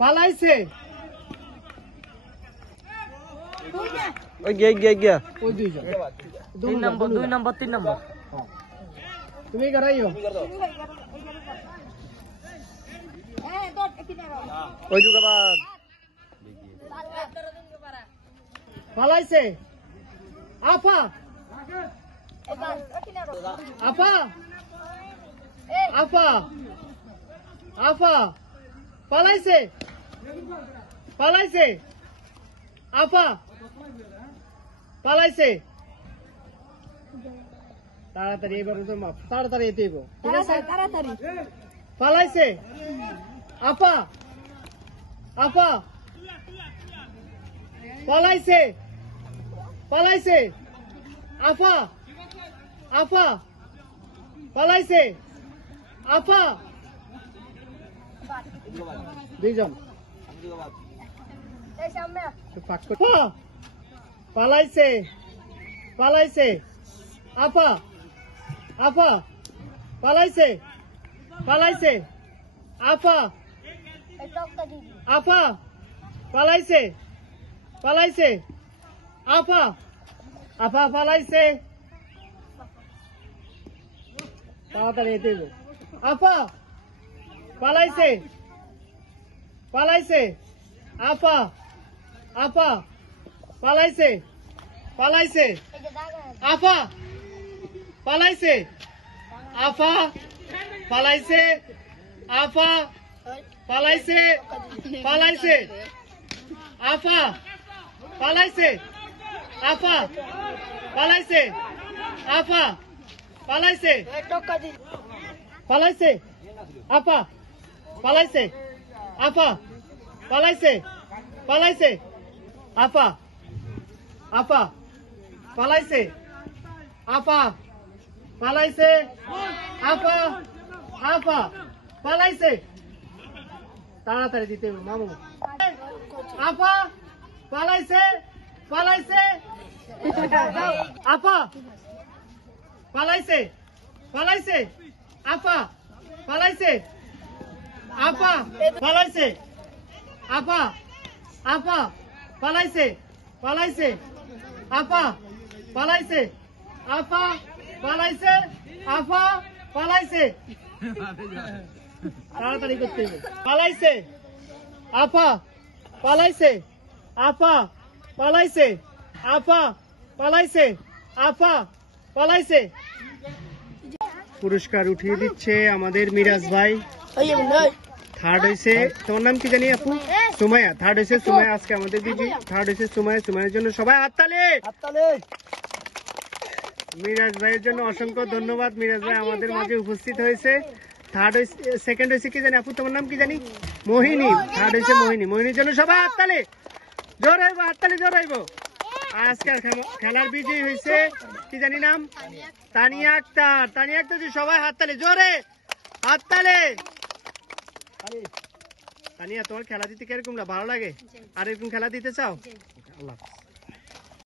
পালাইছে ওই গিয়া ওই দুইজন তিন নম্বর তুমি করাইও ওই দুগাবাদ পালাইছে আপা আপা আপা আপা পালাইছে পালাইছে আপা পালাইছে তাড়াতাড়ি এবার তাড়াতাড়ি এতে ঠিক আছে তাড়াতাড়ি পালাইছে আপা আপা পালাইছে পালাইছে আপা আপা পালাইছে আপা দুইজন পালাইছে পালাইছে আপা আপা পালাইছে পালাইছে আপা আপা পালাইছে পালাইছে আপা আপা পালাইছে তাড়াতাড়ি এতে আপা পালাইছে পালাইছে আপা আপা পালাইছে পালাইছে আপা পালাইছে আপা পালাইছে আপা পালাইছে পালাইছে আপা পালাইছে আপা পালাইছে আপা পালাইছে পালাইছে আপা পালাইছে আপা পালাইছে পালাইছে আপা আপা পালাইছে আপা পালাইছে আপা আপা পালাইছে তাড়াতাড়ি দিতে হবে মামু আপা পালাইছে পালাইছে আপা পালাইছে পালাইছে আপা পালাইছে আপা পালাইছে আপা আপা পালাইছে পালাইছে আপা পালাইছে আপা পালাইছে আপা পালাইছে তাড়াতাড়ি করতে হবে পালাইছে আপা পালাইছে আপা পালাইছে আপা পালাইছে আপা পালাইছে পুরস্কার উঠিয়ে দিচ্ছে আমাদের মিরাজ ভাই থার্ড হয়েছে তোমার নাম কি জানি আপু সুমাইয়া থার্ড হয়েছে সুমাইয়া আজকে আমাদের দিদি থার্ড হয়েছে সুমাইয়ার জন্য সবাই হাততালি মিরাজ ভাইয়ের জন্য অসংখ্য ধন্যবাদ মিরাজ ভাই আমাদের মাঝে উপস্থিত হয়েছে থার্ড হয়েছে সেকেন্ড হয়েছে কি জানি আপু তোমার নাম কি জানি মোহিনী থার্ড হয়েছে মোহিনীর জন্য সবাই হাততালি জোর হইব হাততালি জোর হইব আজকের খেলার বিজয়ী হয়েছে কি জানি নাম তানিয়া আক্তার সবাই হাততালি জোরে হাততালি তানিয়া তোমার খেলা দিতে কিরকম ভালো লাগে আর এরকম খেলা দিতে চাও আল্লাহ